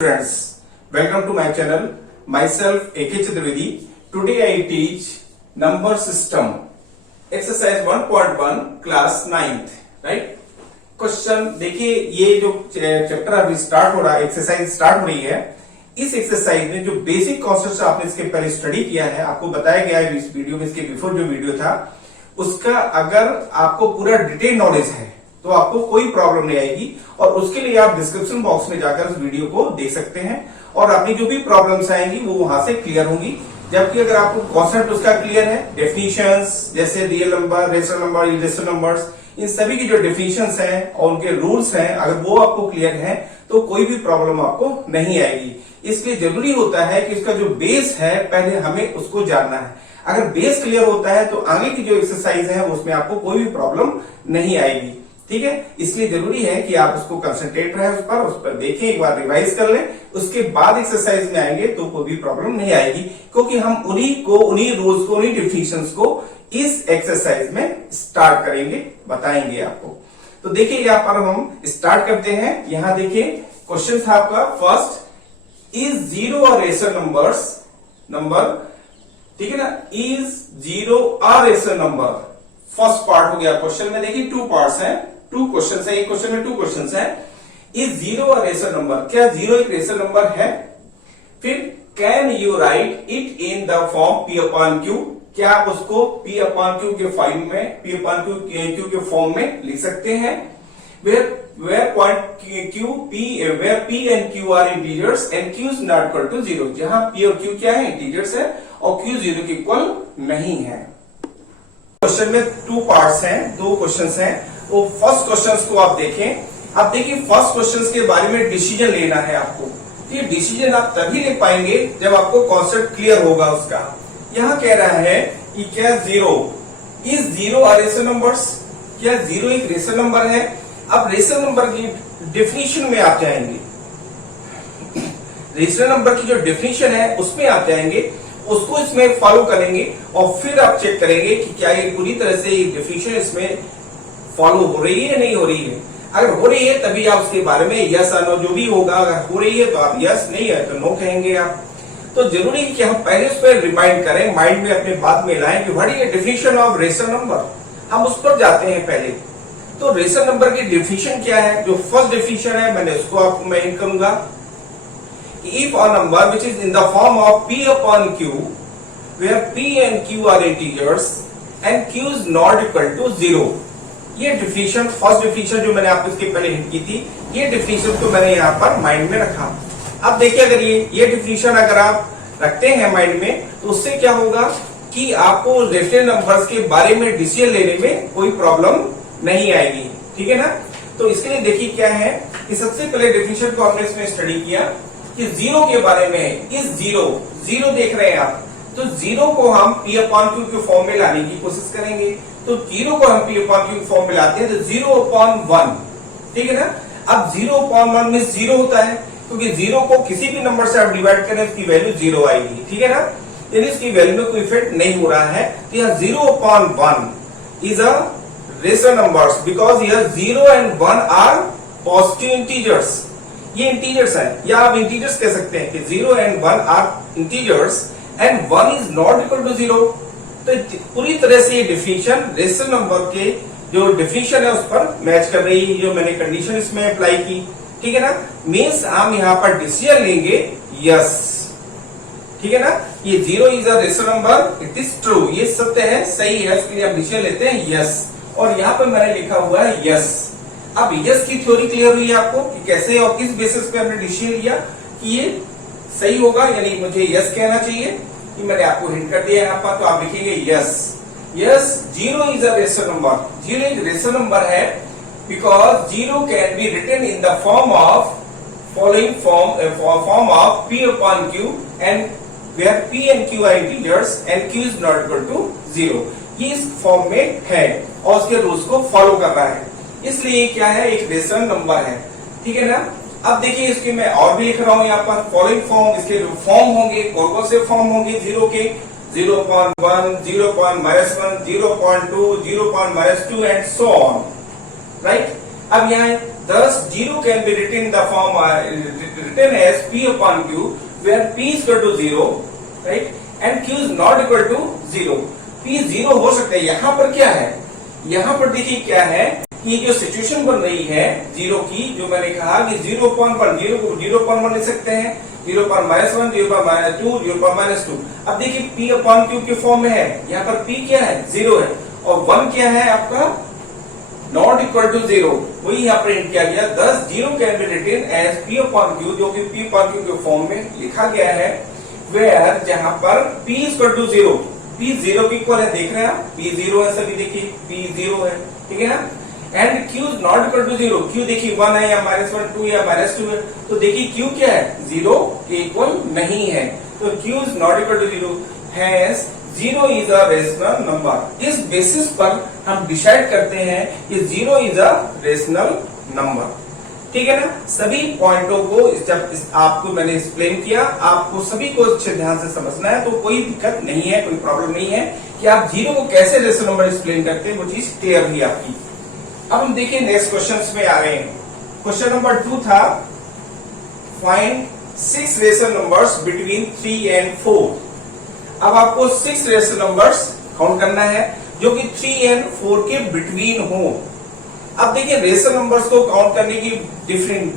Friends, welcome to my channel. Myself A.K. Chaturvedi. Today I teach number system, exercise 1.1, class 9th. Right? Question देखिए, ये जो chapter अभी start हो रहा है, एक्सरसाइज स्टार्ट हो रही है. इस एक्सरसाइज में जो बेसिक कॉन्सेप्ट आपने इसके पहले स्टडी किया है, आपको बताया गया है इस वीडियो में, इसके बिफोर जो वीडियो था उसका अगर आपको पूरा डिटेल नॉलेज है तो आपको कोई प्रॉब्लम नहीं आएगी. और उसके लिए आप डिस्क्रिप्शन बॉक्स में जाकर उस वीडियो को देख सकते हैं और अपनी जो भी प्रॉब्लम्स आएंगी वो वहां से क्लियर होंगी. जबकि अगर आपको कॉन्सेप्ट उसका क्लियर है, डेफिनेशंस जैसे real number, rational number, irrational numbers, इन सभी की जो डेफिनेशंस हैं और उनके रूल्स हैं, अगर वो आपको क्लियर है तो कोई भी प्रॉब्लम आपको नहीं आएगी. इसलिए जरूरी होता है कि इसका जो बेस है पहले हमें उसको जानना है. अगर बेस क्लियर होता है तो आगे की जो एक्सरसाइज है उसमें आपको कोई भी प्रॉब्लम नहीं आएगी. ठीक है, इसलिए जरूरी है कि आप उसको कंसंट्रेट रहे, उस पर देखें, एक बार रिवाइज कर लें, उसके बाद एक्सरसाइज में आएंगे तो कोई भी प्रॉब्लम नहीं आएगी. क्योंकि हम उन्हीं रूल्स को, उन्हीं डिफिनेशंस को इस एक्सरसाइज में स्टार्ट करेंगे, बताएंगे आपको. तो देखिए यहाँ पर हम स्टार्ट करते हैं. यहां देखिए क्वेश्चन था आपका first, is zero a rational number. ठीक है ना, is zero a rational number. First part हो गया क्वेश्चन में. देखिए टू पार्ट्स हैं, टू क्वेश्चंस है, एक क्वेश्चन में टू क्वेश्चंस हैं. Is zero a rational number, क्या जीरो एक रेशनल नंबर है? फिर can you right it in the form P upon Q, क्या आप उसको पी अपॉन क्यू के फॉर्म में, पी अपॉन क्यू के फॉर्म में लिख सकते हैं? where point q p where p and q are integers and q is not equal to 0, जहां p और q क्या है, इंटीजर्स है और q 0 के इक्वल नहीं है. क्वेश्चन में टू पार्ट्स हैं, दो क्वेश्चंस हैं. वो फर्स्ट क्वेश्चंस को आप देखें. अब देखिए फर्स्ट क्वेश्चंस के बारे में डिसीजन लेना है आपको. ये डिसीजन आप तभी ले पाएंगे जब आपको कॉन्सेप्ट क्लियर होगा उसका. यहां कह रहा है कि क्या zero, is zero are rational numbers, क्या जीरो एक रेशनल नंबर है? अब रेशनल नंबर की डेफिनेशन में आप जाएंगे, रेशनल नंबर की जो डेफिनेशन है उसमें आप जाएंगे, उसको इसमें फॉलो करेंगे और फिर आप चेक करेंगे कि क्या ये पूरी तरह से ये डेफिनेशन इसमें फॉलो हो रही है या नहीं हो रही है. अगर हो रही है तभी आप उसके बारे में यस और नो जो भी होगा, अगर हो रही है तो आप यस, नहीं है तो नो कहेंगे आप. तो जरूरी है कि हम पहले उस पर रिमाइंड करें, माइंड में अपने बात में लाएं कि what is definition of rational number. हम उस पर जाते हैं पहले. तो रेशनल नंबर की डेफिनेशन क्या है? जो फर्स्ट डेफिनेशन है मैंने उसको आपको मैं हिंट करूंगा कि if a number which is in the form of p upon q where p and q are integers and q is not equal to 0. ये डेफिनेशन, फर्स्ट डेफिनेशन जो मैंने आपको इसके पहले हिंट की थी, ये डेफिनेशन को मैंने यहाँ पर माइंड में रखा. अब देखिए अगर ये डेफिनेशन अगर आप रखते हैं माइंड में तो उससे क्या होगा कि आपको रेशनल नंबर्स के बारे में डिसीजन लेने में कोई प्रॉब्लम नहीं आएगी. ठीक है ना. तो इसके लिए देखिए क्या है कि सबसे पहले डेफिनेशन को हमने इसमें स्टडी किया कि जीरो के बारे में. इस जीरो देख रहे हैं आप, तो जीरो को हम पी अपॉन क्यू के फॉर्म में लाने की कोशिश करेंगे. तो जीरो को हम पी अपॉन क्यू के फॉर्म में लाते हैं तो जीरो अपॉन वन. ठीक है ना. अब जीरो अपॉन वन में जीरो होता है क्योंकि जीरो को किसी भी नंबर से आप डिवाइड करें उसकी वैल्यू जीरो आएगी. ठीक है ना, यानी इसकी वैल्यू में कोई इफेक्ट नहीं हो रहा है. तो यह zero upon one is a rational numbers because here 0 and 1 are positive integers. ये इंटीजर्स हैं, या आप इंटीजर्स कह सकते हैं कि 0 and 1 are integers and 1 is not equal to 0. तो पूरी तरह से ये डेफिनेशन रेशनल नंबर के जो डेफिनेशन है उस पर मैच कर रही है, जो मैंने कंडीशन इसमें अप्लाई की. ठीक है ना. मीन्स हम यहाँ पर डिसीजन लेंगे यस. ठीक है ना. ये 0 is a rational number, it is true, ये सत्य है, सही है, उसके लिए हम डिसीजन लेते हैं यस. और यहाँ पर मैंने लिखा हुआ है यस. अब यस की थ्योरी क्लियर हुई है आपको कि कैसे और किस बेसिस पे हमने डिसीजन लिया कि ये सही होगा, यानी मुझे यस कहना चाहिए. ये मैंने आपको हिंट कर दिया यहाँ पर, तो आप लिखेंगे yes. Yes, zero is a rational number. Zero एक रेशनल नंबर है because zero can be written in the form of following form of p upon q and where p and q are integers and q is not equal to 0. ये इस form में है और उसके rules को follow कर रहा है, इसलिए क्या है, एक रेशनल नंबर है. ठीक है ना. अब देखिए इसके मैं और भी लिख रहा हूं यहाँ पर फॉलोइंग फॉर्म. इसके जो फॉर्म होंगे कौन से फॉर्म होंगे जीरो के? 0.1, 0.-1, 0.2, 0.-2 एंड सो ऑन. राइट. अब यहाँ thus 0 can be written in the form written as P upon Q, where P is equal to 0, right, and Q is not equal to 0. P 0 हो सकता है। यहाँ पर क्या है, यहाँ पर देखिए क्या है कि जो सिचुएशन बन रही है जीरो की, जो मैंने कहा कि 0.1, 0.1 लिख सकते हैं, 0.-1, 0.-2, 0.-2। अब देखिए P अपॉन Q के फॉर्म में है, यहाँ पर P क्या है, 0 है, और 1 क्या है आपका, नॉट इक्वल टू 0, वही यहाँ प्रिंट किया गया। 0 can be written as P upon Q, जो कि P अपॉन Q के फॉर्म में लिखा गया है, वेयर जहां पर P इक्वल टू 0, P 0 के इक्वल है, देख रहे हैं आप, P 0 है, सभी देखिए P 0 है, ठीक है ना, and Q is not equal to 0, Q देखिए 1 है या -1, 2 या -2 है, तो देखिए Q क्या है, 0 के इक्वल नहीं है, तो Q is not equal to 0, has 0 is a rational number. इस बेसिस पर हम डिसाइड करते हैं कि 0 इज अ रेशनल नंबर, ठीक है ना। सभी पॉइंटों को जब आपको मैंने एक्सप्लेन किया, आपको सभी को अच्छे ध्यान से समझना है, तो कोई दिक्कत नहीं है, कोई प्रॉब्लम नहीं है कि आप 0 को कैसे रेशनल नंबर एक्सप्लेन करते हैं, वो चीज क्लियर हुई आपकी। अब हम देखिए नेक्स्ट क्वेश्चन में आ रहे हैं। क्वेश्चन नंबर 2 था, find 6 rational numbers between 3 and 4। अब आपको 6 रेशनल नंबर्स काउंट करना है जो कि 3 एंड 4 के बिटवीन हो। अब देखिए रेशनल नंबर्स को काउंट करने की डिफरेंट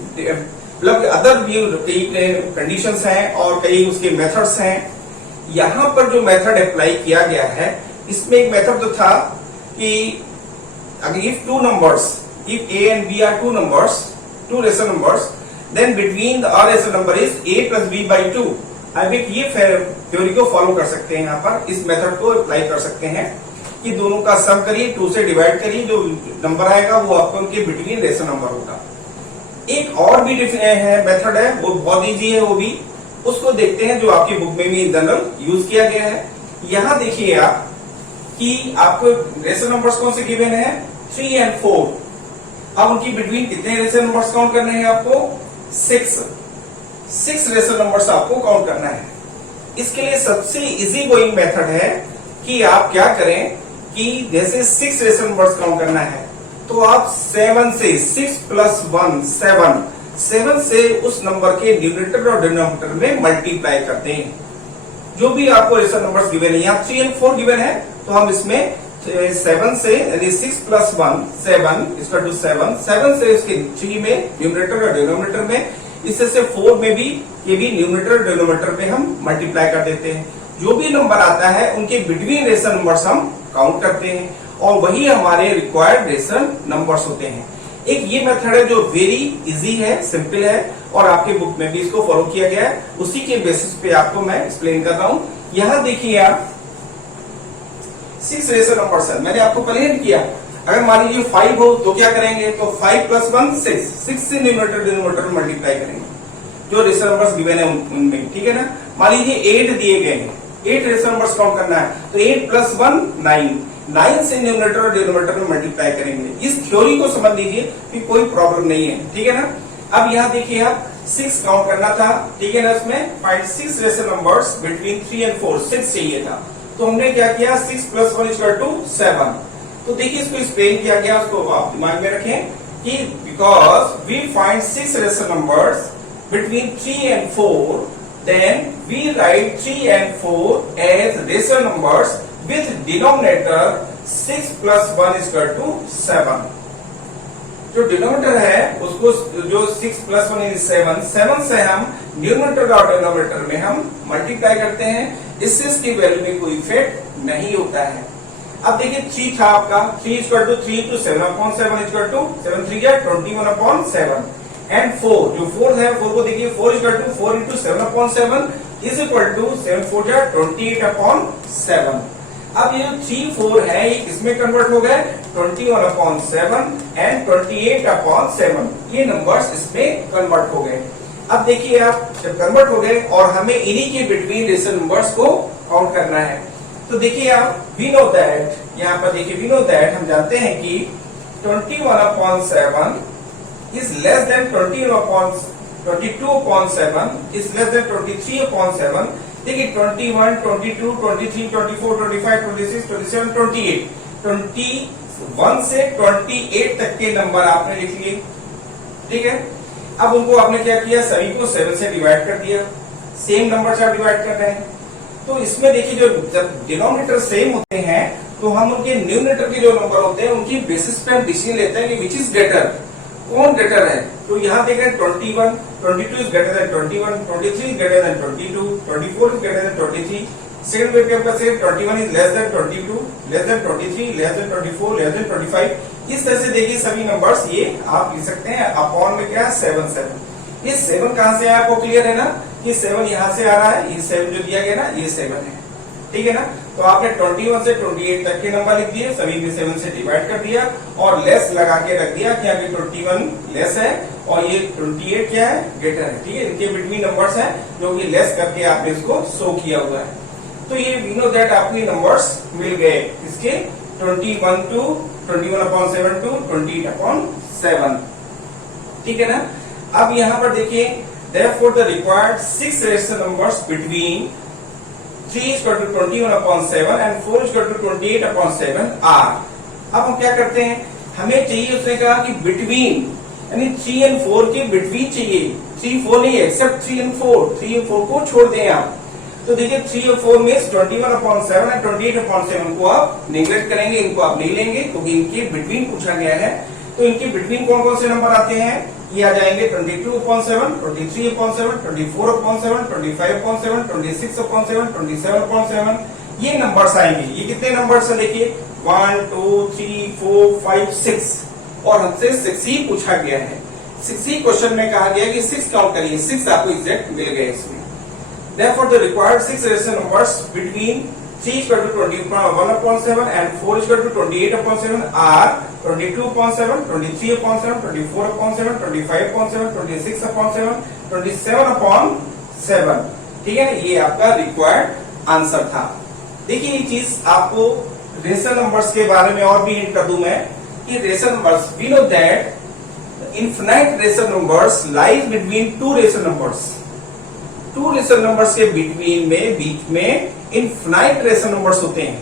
मतलब अदर भी कई कंडीशंस हैं और कई उसके मेथड्स हैं। यहां पर जो मेथड अप्लाई किया गया है, इसमें एक मेथड तो था कि अगर if two numbers, if A and B are two numbers, two rational numbers, then between the rational number is A plus B by 2। अब एक ये थ्योरी को फॉलो कर सकते हैं, यहाँ पर इस मेथड को अप्लाई कर सकते हैं कि दोनों का सम करिए, 2 से डिवाइड करिए, जो नंबर आएगा वो आपको उनके बिटवीन रेशनल नंबर होगा। एक और भी है मेथड है, वो बहुत इजी है, वो भी उसको देखते हैं, जो आपकी बुक में भी इन जनरल यूज किया गया है। यहाँ देखिए आप कि आपको रेशनल नंबर्स कौन से गिवन है, 3 एंड 4। अब उनकी बिटवीन कितने रेशनल नंबर्स काउंट करने हैं आपको, 6 रेशनल नंबर्स आपको काउंट करना है। इसके लिए सबसे इजी गोइंग मेथड है कि आप क्या करें कि जैसे 6 रेशनल नंबर्स काउंट करना है, तो आप 7 से 6 + 1 7 से उस नंबर के न्यूमरेटर और डिनोमिनेटर में मल्टीप्लाई करते हैं। जो भी आपको रेशनल नंबर्स गिवन है, यहाँ 3 एंड 4 गिवन है, तो हम इसमें 7 से यानी 6 + 1 7 = 7 से इसके 3 में न्यूमरेटर और डिनोमिनेटर में, इससे से 4 में भी ये भी न्यूमरेटर और डिनोमिनेटर में हम मल्टीप्लाई कर देते हैं। जो भी नंबर आता है उनके बिटवीन रेशनल नंबर्स हम काउंट करते हैं, और वही हमारे रिक्वायर्ड रेशनल नंबर्स होते हैं। एक ये मेथड है जो वेरी इजी है, सिंपल है, और आपके बुक में भी इसको फॉलो किया गया है। उसी के बेसिस पे आपको मैं एक्सप्लेन कर रहा हूं। यहां देखिए आप 6 रेशनल नंबर्स है, मैंने आपको पहले हिंट किया। अगर मान लीजिए 5 हो तो क्या करेंगे, तो 5 + 1 6 से न्यूमरेटर डिनोमिनेटर मल्टीप्लाई करेंगे जो रेशनल नंबर्स गिवन है उनमें, ठीक है ना। मान लीजिए 8 दिए गए हैं, 8 रेशनल नंबर्स काउंट करना है, तो 8 + 1 9 से न्यूमरेटर और डिनोमिनेटर में मल्टीप्लाई करेंगे। इस थ्योरी को समझ लीजिए कि कोई प्रॉब्लम नहीं है, ठीक है ना। अब यहाँ देखिए आप 6 काउंट करना था, ठीक है ना, उसमें find 6 rational numbers between 3 and 4, 6 चाहिए था, तो हमने क्या किया, 6 + 1 = 7। तो देखिए इसको एक्सप्लेन किया गया, उसको आप दिमाग में रखें कि because we find 6 rational numbers between 3 and 4, then we write 3 and 4 as rational numbers with denominator 6 + 1 = 7। जो डिनोमिनेटर है उसको, जो 6 + 1 = 7 से हम न्यूमरेटर और डिनोमिनेटर में हम मल्टीप्लाई करते हैं। इससे इसकी वैल्यू में कोई इफेक्ट नहीं होता है। अब देखिए 3 था आपका, 3 = 3 × 7/7 = 7 3 = 21/7, एंड 4 जो 4 है, 4 को देखिए, 4 = 4 × 7/7 = 7 4 = 28/7। अब ये 3 4 है, ये किसमें कन्वर्ट हो गए, 21/7 एंड 28/7, ये नंबर्स इसमें कन्वर्ट हो गए। अब देखिए आप जब कन्वर्ट हो गए और हमें इन्हीं के बिटवीन रेशनल नंबर्स को काउंट करना है, तो देखिए आप वी नो दैट, यहाँ पर देखिए वी नो दैट, हम जानते हैं कि 21/7 is less than 22/7 is less than 23/7। देखिए 21, 22, 23, 24, 25, 26, 27, 28, 21 से 28 तक के नंबर आपने लिख लिए, ठीक है। अब उनको आपने क्या किया, सभी को 7 से डिवाइड कर दिया, सेम नंबर से आप डिवाइड कर रहे हैं। तो इसमें देखिए जो जब डिनोमिनेटर सेम होते हैं तो हम उनके न्यूमरेटर के जो नंबर होते हैं उनकी बेसिस पे हम डिसीजन लेते हैं कि विच इज ग्रेटर, कौन ग्रेटर है। तो यहाँ देख रहे हैं 21, 22 is greater than 21, 23 is greater than 22, 24 is greater than 23। Second wait आपका से 21 is less than 22, less than 23, less than 24, less than 25। इस तरह से देखिए सभी नंबर्स ये आप लिख सकते हैं। अपॉन में क्या है 7 7। ये 7 कहां से आया आपको क्लियर है ना, ये 7 यहां से आ रहा है, ये 7 जो दिया गया ना ये 7 है, ठीक है ना। तो आपने 21 से 28 तक के नंबर लिख दिए, सभी में 7 से डिवाइड कर दिया और लेस लगा के रख दिया कि अभी 21 लेस है और ये 28 क्या है, ग्रेटर है, ठीक है। इनके बिटवीन नंबर्स हैं जो कि लेस करके आपने इसको शो किया हुआ है। तो ये वी नो दैट आपके नंबर्स मिल गए इसके 21 टू 21/7 टू 20/7, ठीक है ना। अब यहाँ पर देखिए therefore the required 6 rational numbers between 3 is equal to 21/7 and 4 is equal to 28/7 are। अब हम क्या करते हैं, हमें चाहिए, उसने कहा कि बिटवीन यानी 3 और 4 के बिटवीन चाहिए, 3 4 नहीं एक्सेप्ट 3 और 4, 3 और 4 को छोड़ दें आप। तो देखिए 3 और 4 में 21/7 और 28/7 को आप निगलेक्ट करेंगे, इनको आप नहीं लेंगे क्योंकि इनके बिटवीन पूछा गया है। तो इनके बिटवीन कौन कौन से नंबर आते हैं, ये आ जाएंगे 22/7, 23/7, 24/7, 25/7, 26/7, 27/7, ये नंबर्स आएंगे। ये कितने नंबर्स हैं देखिए 1 2 3 4 5 6 और हमसे 6 ही पूछा गया है। 6 ही क्वेश्चन में कहा गया कि 6 काउंट करिए, 6 आपको एग्जैक्ट मिल गए इसमें। Therefore the required 6 rational numbers between 3 is equal to 21/7 and 4 is equal to 28/7 are 22/7, 23/7, 24/7, 25/7, 26/7, 27/7, ठीक है। ये आपका रिक्वायर्ड आंसर था। देखिए ये चीज आपको रेशनल नंबर्स के बारे में और भी हिंट कर दूं मैं कि rational numbers we know that infinite rational numbers lies between two rational numbers. Two rational numbers के बीच में इनफिनाइट रेशनल नंबर्स होते हैं।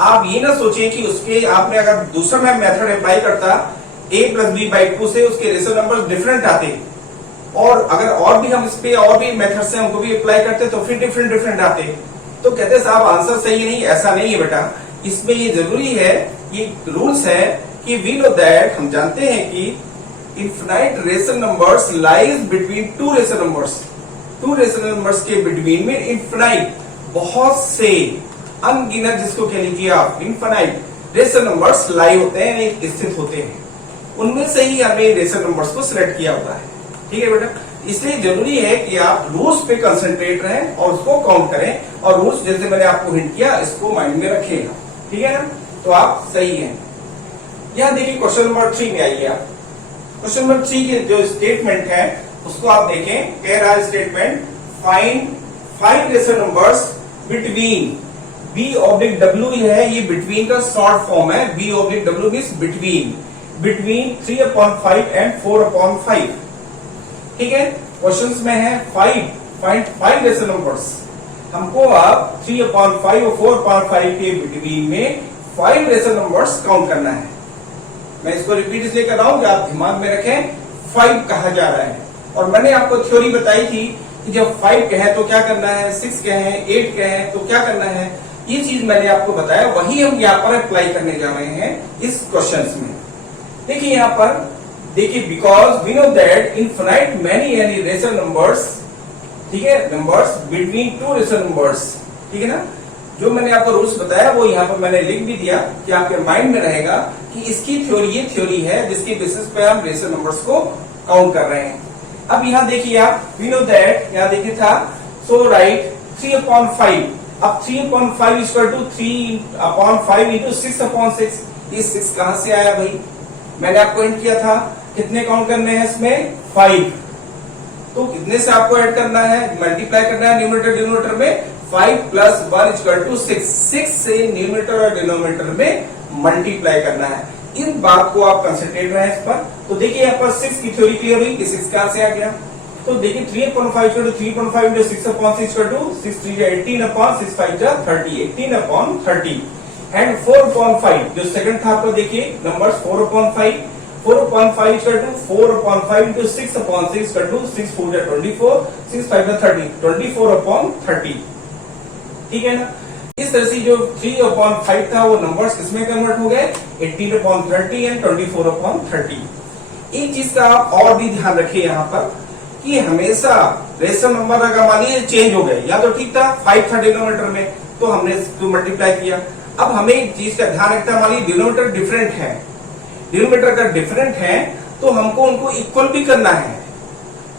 आप ये ना सोचिए कि उसके आपने अगर दूसरा मैं मेथड अप्लाई करता a + b/2 से उसके रेशनल नंबर्स डिफरेंट आते, और अगर और भी हम इस पे और भी मेथड से हमको भी अप्लाई करते तो फिर डिफरेंट आते। तो कहते साहब आंसर सही नहीं, ऐसा नहीं है बेटा, इसमें ये जरूरी है, ये रूल्स है कि वी नो दैट, हम जानते हैं कि infinite rational numbers lies between two rational numbers. Two rational numbers के बिटवीन में इनफिनाइट बहुत से अनगिनत, जिसको कह लीजिए आप इनफिनाइट रेशनल नंबर्स लाई होते हैं, स्थित होते हैं। उनमें से ही हमने रेशनल नंबर्स को सिलेक्ट किया हुआ है, ठीक है बेटा। इसलिए जरूरी है कि आप रूल्स पे कंसंट्रेट रहें और उसको काउंट करें, और रूल्स जैसे मैंने आपको हिंट किया इसको माइंड में रखिएगा, ठीक है ना। तो आप सही हैं। यहां देखिए क्वेश्चन नंबर 3 में आइए आप। क्वेश्चन नंबर 3 के जो स्टेटमेंट है उसको आप देखें। कह रहा है statement find 5 rational numbers between b/w है, ये बिटवीन का शॉर्ट फॉर्म है। b/w मींस बिटवीन 3/5 एंड 4/5, ठीक है। क्वेश्चंस में है फाइंड 5 रेशनल नंबर्स। हमको आप 3/5 और 4/5 के बिटवीन में 5 रेशनल नंबर्स काउंट करना है। मैं इसको रिपीट इसलिए कर रहा हूं कि आप दिमाग में रखें 5 कहा जा रहा है। और मैंने आपको थ्योरी बताई थी कि जब 5 कहे तो क्या करना है, 6 कहे 8 कहे तो क्या करना है, ये चीज मैंने आपको बताया, वही हम यहाँ पर अप्लाई करने जा रहे हैं इस क्वेश्चंस में। देखिए यहाँ पर देखिए, because we know that infinite many यानी रेशनल नंबर्स, ठीक है, numbers between two rational numbers, ठीक है ना। जो मैंने आपको रूल्स बताया वो यहाँ पर मैंने लिख भी दिया कि आपके माइंड में रहेगा कि इसकी थ्योरी ये थ्योरी है जिसकी बेसिस पे हम रेशनल नंबर्स को काउंट कर रहे हैं। अब यहाँ देखिए आप, वी नो दैट, यहाँ देखिए था सो राइट 3/5। अब 3/5 इक्वल टू 3/5 इंटू 6/6। ये 6 कहां से आया भाई, मैंने आपको हिंट किया था कितने काउंट करने हैं इसमें 5। तो कितने से आपको ऐड करना है, मल्टीप्लाई करना है न्यूमरेटर डिनोमिनेटर में। 5 + 1 इक्वल टू 6। 6 से न्यूमरेटर और डिनोमिनेटर में मल्टीप्लाई करना है। इन बात को आप कंसंट्रेट रहे इस पर। तो देखिए यहाँ पर 6 की थ्योरी क्लियर हुई कि 6 कहां से आ गया। तो देखिए 3/5 equal to 3/5 into 6/6 equal to 6 3 18/6 5 30 18/30 and 4/5 जो सेकंड था आपको देखिए numbers 4/5 4/5 equal to 4/5 into 6/6 equal to 6 4 24, 6 5 30, 24/30। ठीक है ना। इस तरह से जो 3/5 था वो नंबर्स किसमें कन्वर्ट हो गए, 18/30 एंड 24/30। एक चीज का आप और भी ध्यान रखिए यहाँ पर कि हमेशा रेशनल नंबर अगर मान लीजिए चेंज हो गए, या तो ठीक था 5 था डिनोमिनेटर में तो हमने इसको मल्टीप्लाई किया। अब हमें एक चीज का ध्यान रखना है, मान लीजिए डिनोमिनेटर डिफरेंट है, डिनोमिनेटर अगर डिफरेंट है तो हमको उनको इक्वल भी करना है।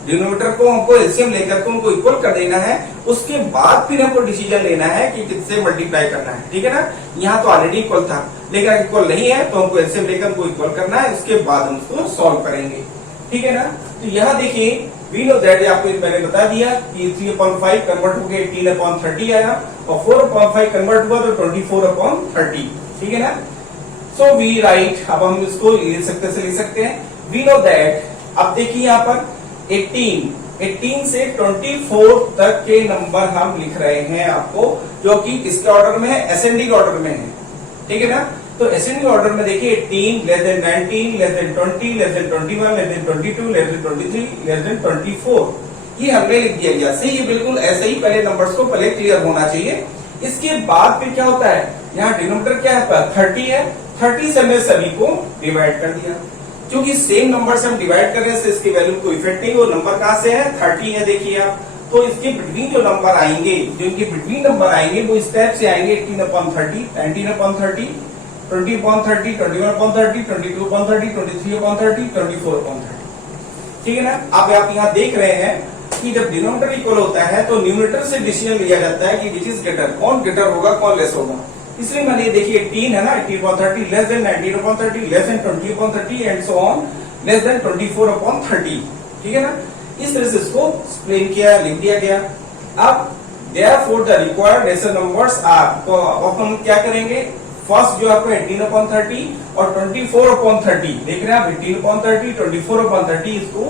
डिनोमिनेटर को हमको एलसीएम लेकर के उनको इक्वल कर देना है, उसके बाद फिर हमको डिसीजन लेना है कि किससे मल्टीप्लाई करना है। ठीक है ना। यहाँ तो ऑलरेडी इक्वल था, लेकिन इक्वल नहीं है तो हमको एलसीएम लेकर उनको इक्वल करना है, उसके बाद हम उसको सॉल्व करेंगे। ठीक है ना। तो यहाँ देखिए वी नो दैट, आपको मैंने बता दिया कि 3/5 कन्वर्ट हो गया 18/30 आया, और 4/5 कन्वर्ट हुआ तो 24/30। ठीक है ना। सो वी राइट, अब हम इसको ले सकते हैं वी नो दैट। अब देखिए यहाँ पर 18 से 24 तक के नंबर हम लिख रहे हैं आपको, जो कि किसके ऑर्डर में है, असेंडिंग ऑर्डर में है। ठीक है ना। तो असेंडिंग ऑर्डर में देखिए 18 less than 19 less than 20 less than 21 less than 22 less than 23 less than 24, ये हमने लिख दिया गया। सही है, बिल्कुल ऐसे ही पहले नंबर्स को पहले क्लियर होना चाहिए। इसके बाद फिर क्या होता है, यहाँ डिनोमिनेटर क्या है 30 है, 30 से हमने सभी को डिवाइड कर दिया। क्योंकि सेम नंबर से हम डिवाइड कर रहे हैं, इसकी वैल्यू को इफेक्ट नहीं, वो नंबर कहां से है 30 है। देखिए आप, तो इसके बिटवीन जो नंबर आएंगे, जो इनके बिटवीन नंबर आएंगे वो इस टाइप से आएंगे 18/30, 19/30, 20/30, 21/30, 22/30, 23/30, 24/30। ठीक है ना। अब आप यहाँ देख रहे हैं कि जब डिनोमिनेटर इक्वल होता है तो न्यूमरेटर से डिसीजन लिया जाता है कि विच इज ग्रेटर, कौन ग्रेटर होगा कौन लेस होगा। इसलिए मैंने देखिए 18 है ना, 18/30 less than 19/30 less than 20/30 and so on less than 24/30। ठीक है ना। इस तरह से इसको एक्सप्लेन किया, लिख दिया गया। अब therefore the required rational numbers are, तो अब हम क्या करेंगे, फर्स्ट जो आपको 18/30 और 24/30 देख रहे हैं आप, 18/30 24/30 इसको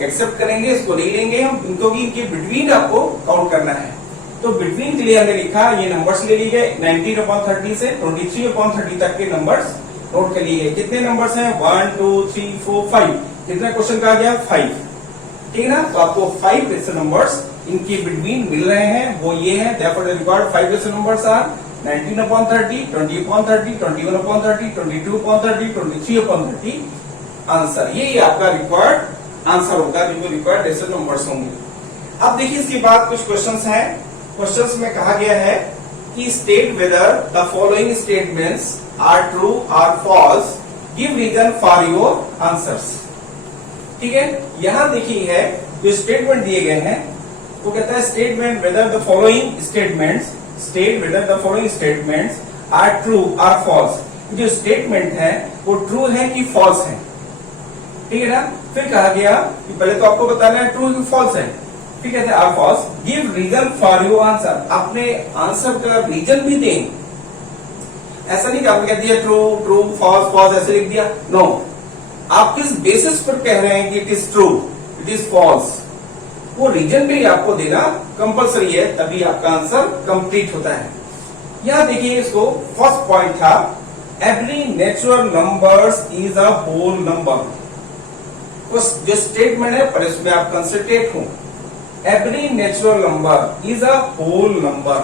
एक्सेप्ट करेंगे, इसको नहीं लेंगे हम, क्योंकि इनके बिटवीन आपको काउंट करना है। तो बिटवीन के लिए हमने लिखा, ये नंबर्स ले लिए गए 19/30 से 23/30 तक के नंबर्स नोट कर लिए गए। कितने नंबर्स हैं 1 2 3 4 5, कितना क्वेश्चन का आ गया 5। ठीक है ना। तो आपको 5 रेशनल नंबर्स इनके बिटवीन मिल रहे हैं, वो ये है। Therefore the required 5 rational numbers are 19/30, 20/30, 21/30, 22/30, 23/30 answer. ये आपका रिक्वायर्ड आंसर होगा, जो रिक्वायर्ड रेशनल नंबर्स होंगे। अब देखिए इसके बाद कुछ क्वेश्चंस हैं। क्वेश्चंस में कहा गया है कि state whether the following statements are true और false, give reason for your answers. ठीक है। यहां देखिए है जो स्टेटमेंट दिए गए हैं, वो कहता है statement whether the following statements, state whether the following statements are true और फॉल्स। जो स्टेटमेंट है वो ट्रू है कि फॉल्स है। ठीक है ना। फिर कहा गया कि पहले तो आपको बताना है ट्रू कि फॉल्स है। ठीक है, are false, give reason for your answer, अपने आंसर का रीजन भी दें। ऐसा नहीं कि आपने कह दिया ट्रू ट्रू फॉल्स फॉल्स ऐसे लिख दिया, नो। आप किस बेसिस पर कह रहे हैं कि it is true it is false, वो रीजन भी आपको देना कंपलसरी है, तभी आपका आंसर कंप्लीट होता है। यहां देखिए इसको फर्स्ट पॉइंट था, every natural numbers is a whole number. उस जो स्टेटमेंट है पर इसमें आप कंसंट्रेट हो, every natural number is a whole number.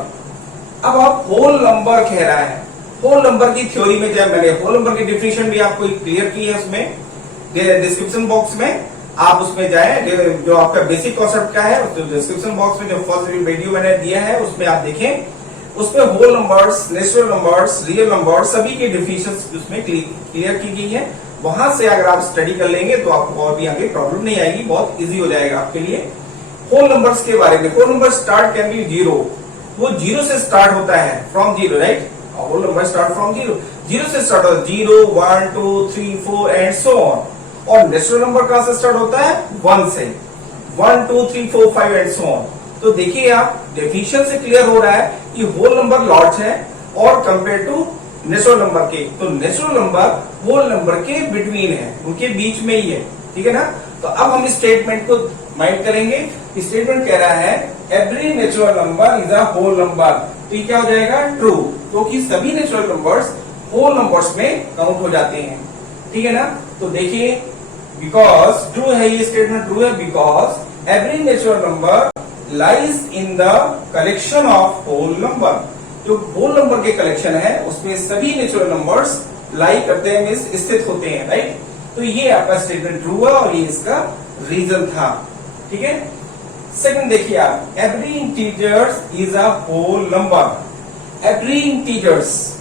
अब आप होल नंबर कह रहा है, होल नंबर की थ्योरी में जब मैंने होल नंबर की डिफिनेशन भी आपको क्लियर की है, उसमें डिस्क्रिप्शन बॉक्स में आप उसमें जाए, जो आपका बेसिक कॉन्सेप्ट का है उस डिस्क्रिप्शन बॉक्स में जो फर्स्ट वीडियो मैंने दिया है उसमें आप देखें, उसमें whole numbers, natural numbers, real numbers सभी की डिफिनेशन उसमें क्लियर की गई है। वहां से अगर आप स्टडी कर लेंगे तो आपको और भी आगे प्रॉब्लम नहीं आएगी, बहुत इजी हो जाएगा आपके लिए। होल नंबर्स के बारे में, whole number start can be zero, वो जीरो से स्टार्ट होता है, from zero, right. Whole number start from zero, zero से स्टार्ट होता है, 0 1 2 3 4 एंड सो ऑन। और नेचुरल नंबर कहां से स्टार्ट होता है 1 से, 1 2 3 4 5 एंड सो ऑन। तो देखिए आप डेफिनेशन से क्लियर हो रहा है कि होल नंबर लॉर्ज है और कंपेयर टू नेचुरल नंबर के, तो नेचुरल नंबर होल नंबर के बिटवीन है, उनके बीच में ही है। ठीक है ना। तो अब हम इस स्टेटमेंट को माइंड करेंगे। स्टेटमेंट कह रहा है every natural number is a whole number, तो ये क्या हो जाएगा ट्रू, क्योंकि सभी नेचुरल नंबर्स होल नंबर्स में काउंट हो जाते हैं। ठीक है ना। तो देखिए बिकॉज ट्रू है, ये स्टेटमेंट ट्रू है because every natural number lies in the collection of whole number. जो होल नंबर के कलेक्शन है उसमें सभी नेचुरल नंबर्स लाई करते हैं, मींस स्थित होते हैं, राइट। तो ये आपका स्टेटमेंट ट्रू है और ये इसका रीजन था, ठीक है। सेकंड देखिए आप, every integers is a whole number. Every integers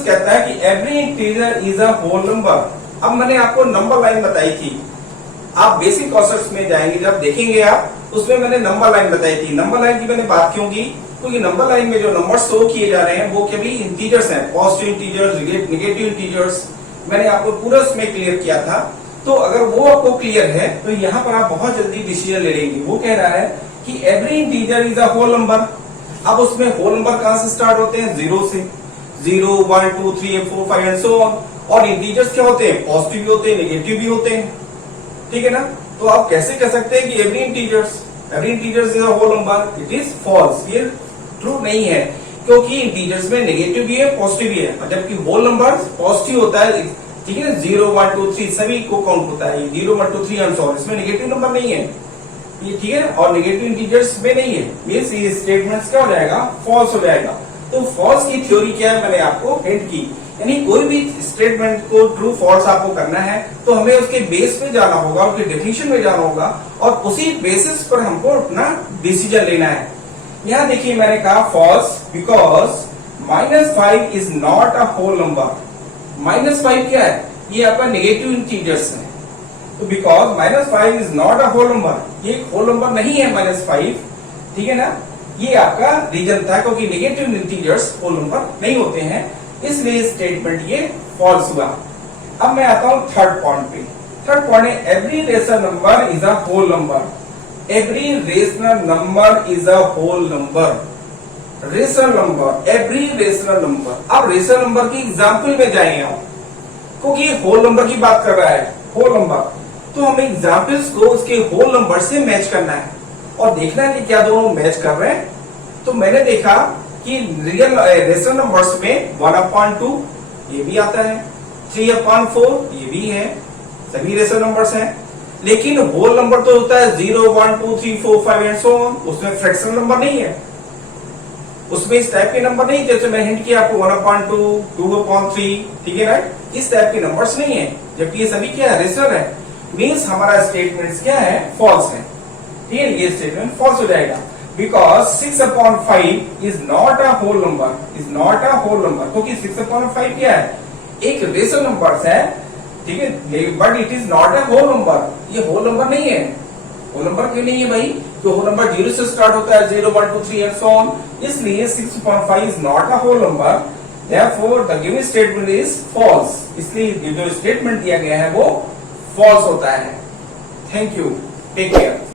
कहता है कि every integer is a whole number. अब मैंने आपको नंबर लाइन बताई थी, आप बेसिक कॉन्सेप्ट्स में जाएंगे जब देखेंगे आप, उसमें मैंने नंबर लाइन बताई थी। नंबर लाइन की मैंने बात क्यों की, क्योंकि नंबर लाइन में जो नंबर शो किए जा रहे हैं वो कभी इंटीजर्स हैं, पॉजिटिव इंटीजर्स, नेगेटिव इंटीजर्स, मैंने आपको पूरा उसमें क्लियर किया था। तो अगर वो आपको क्लियर है तो यहाँ पर आप बहुत जल्दी डिसीजन ले लेंगे। वो कह रहा है कि every integer is a whole number. अब उसमें होल नंबर कहां से स्टार्ट होते हैं, 0 से, 0 1 2 3 4 5 एंड सो ऑन। और इंटीजर्स क्या होते हैं, पॉजिटिव भी होते हैं, नेगेटिव भी होते हैं, ठीक है ना। तो आप कैसे कह सकते हैं कि every integers is a whole number, it is false, ये ट्रू नहीं है, क्योंकि इंटीजर्स में नेगेटिव भी है, पॉजिटिव भी है, जबकि होल नंबर पॉजिटिव होता है, ठीक है ना। 0 1 2 3 सभी को काउंट होता है, 0 1 2 3 एंड सो ऑन, इसमें नेगेटिव नंबर नहीं है, ये ठीक है, और नेगेटिव इंटीजर्स में नहीं है। ये स्टेटमेंट क्या हो जाएगा, फॉल्स हो जाएगा। तो फॉल्स की थ्योरी क्या है, मैंने आपको हिंट की, यानी कोई भी स्टेटमेंट को ट्रू फॉल्स आपको करना है तो हमें उसके बेस पे जाना होगा, उसके डेफिनेशन में जाना होगा, और उसी बेसिस पर हमको अपना डिसीजन लेना है। यहां देखिए मैंने कहा false because -5 is not a whole number. -5 क्या है, ये आपका नेगेटिव इंटीजर्स है, तो because -5 is not a whole number, ये एक होल नंबर नहीं है -5, ठीक है ना। ये आपका रीजन था, क्योंकि नेगेटिव इंटीजर्स होल नंबर नहीं होते हैं, इसलिए स्टेटमेंट ये फॉल्स हुआ। अब मैं आता हूं थर्ड पॉइंट पे। थर्ड पॉइंट है every rational number is a whole number. Every rational number is a whole number. Rational number, every rational number. अब रेशनल नंबर की एग्जाम्पल में जाएंगे हम, क्योंकि ये होल नंबर की बात कर रहा है, होल नंबर, तो हमें एग्जाम्पल्स को उसके होल नंबर से मैच करना है और देखना है कि क्या दोनों मैच कर रहे हैं। तो मैंने देखा कि रियल रेशनल नंबर्स में 1/2 ये भी आता है, 3/4 ये भी है, सभी रेशनल नंबर्स हैं। लेकिन होल नंबर तो होता है 0 1 2 3 4 5 एंड सो ऑन, उसमें फ्रैक्शनल नंबर नहीं है, उसमें इस टाइप के नंबर नहीं, जैसे मैं हिंट किया आपको 1/2 2/3, ठीक है राइट, इस टाइप के नंबर्स नहीं है, जबकि ये सभी क्या है, रेशनल है। मींस हमारा स्टेटमेंट क्या है, फॉल्स है, ठीक है, ये स्टेटमेंट फॉल्स हो जाएगा। Because 6/5 is not a whole number, क्योंकि 6/5 क्या है, एक रेशनल नंबर है, ठीक है, but it is not a whole number, ये होल नंबर नहीं है। होल नंबर क्यों नहीं है भाई, तो होल नंबर 0 से स्टार्ट होता है, 0 1 2 3 एंड सो ऑन, इसलिए 6/5 is not a whole number, therefore the given statement is false, इसलिए जो स्टेटमेंट दिया गया है वो फॉल्स होता है। Thank you, take care.